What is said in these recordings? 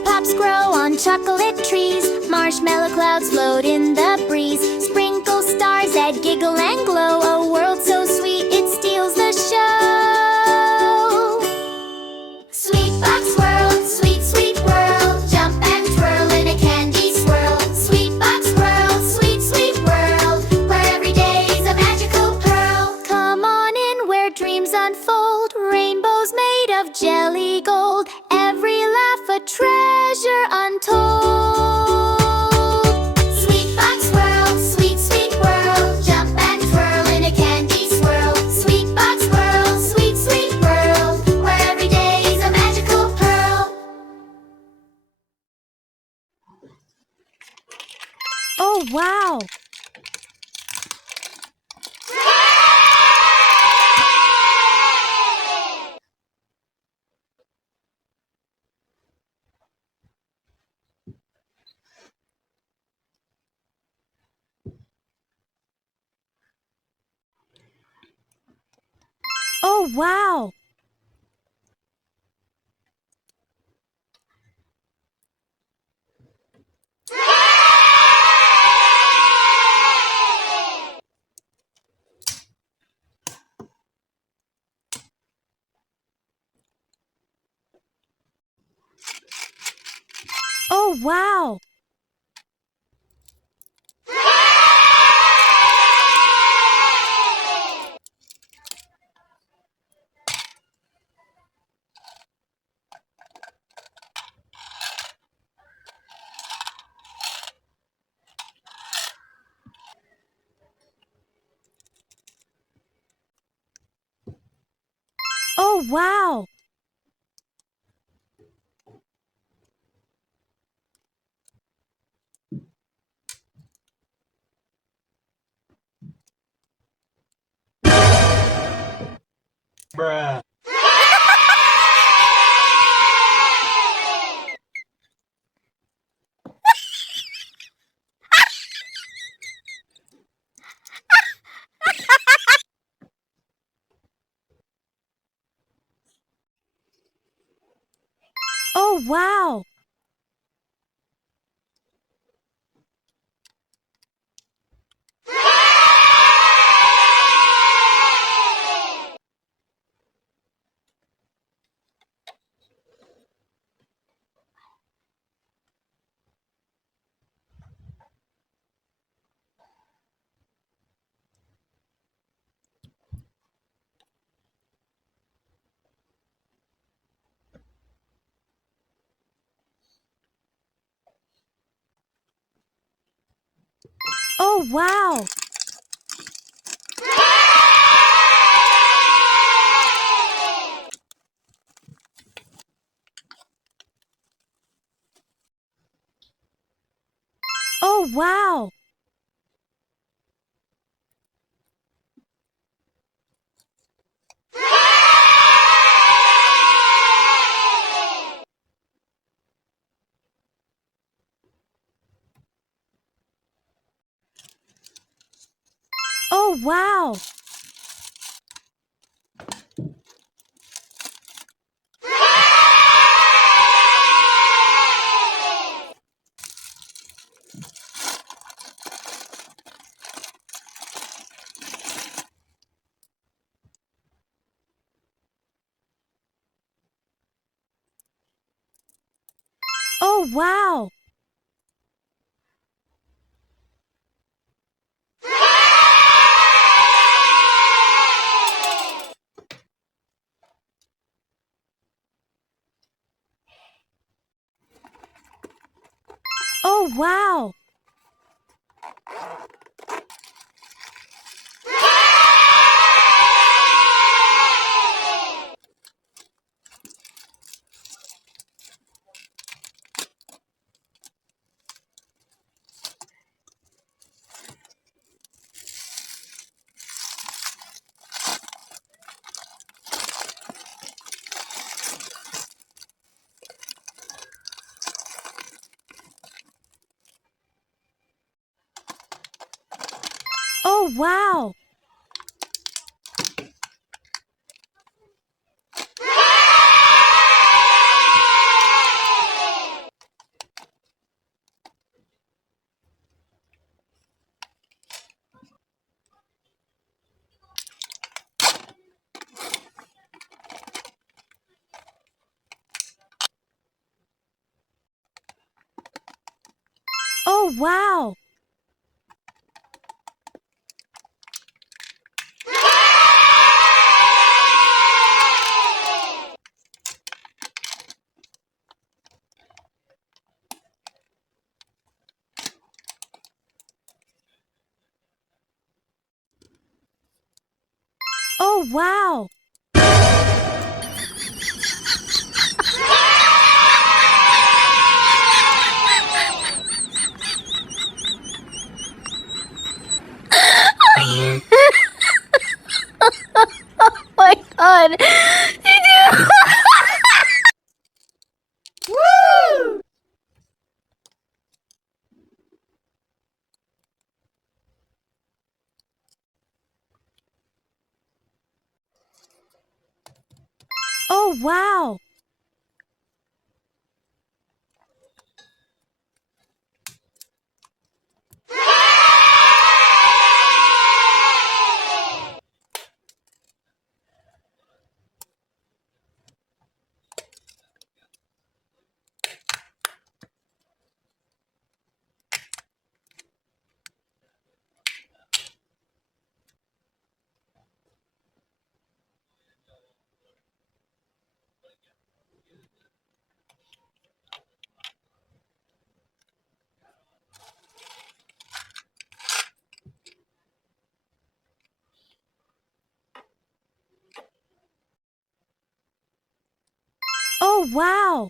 Lollipops grow on chocolate trees. Marshmallow clouds float in the breeze. Sprinkle stars that giggle and glow. A world so sweet it steals the show. SweetBox World, sweet, sweet world. Jump and twirl in a candy swirl. SweetBox World, sweet, sweet world, where every day's a magical pearl. Come on in where dreams unfold. Rainbows made of jelly gold. Every laugh a treasure untold. SweetBox World, sweet, sweet world. Jump and twirl in a candy swirl. SweetBox World, sweet, sweet world, where every day's a magical pearl. Oh, wow! Oh, wow! Oh, wow! Oh, wow! Bruh. Oh, wow! Oh, wow! Oh, wow! Oh, wow! Oh, wow! Oh, wow! Oh, wow! Oh, wow. Oh, wow. My God. Oh, wow. Oh, wow.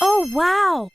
Oh, wow.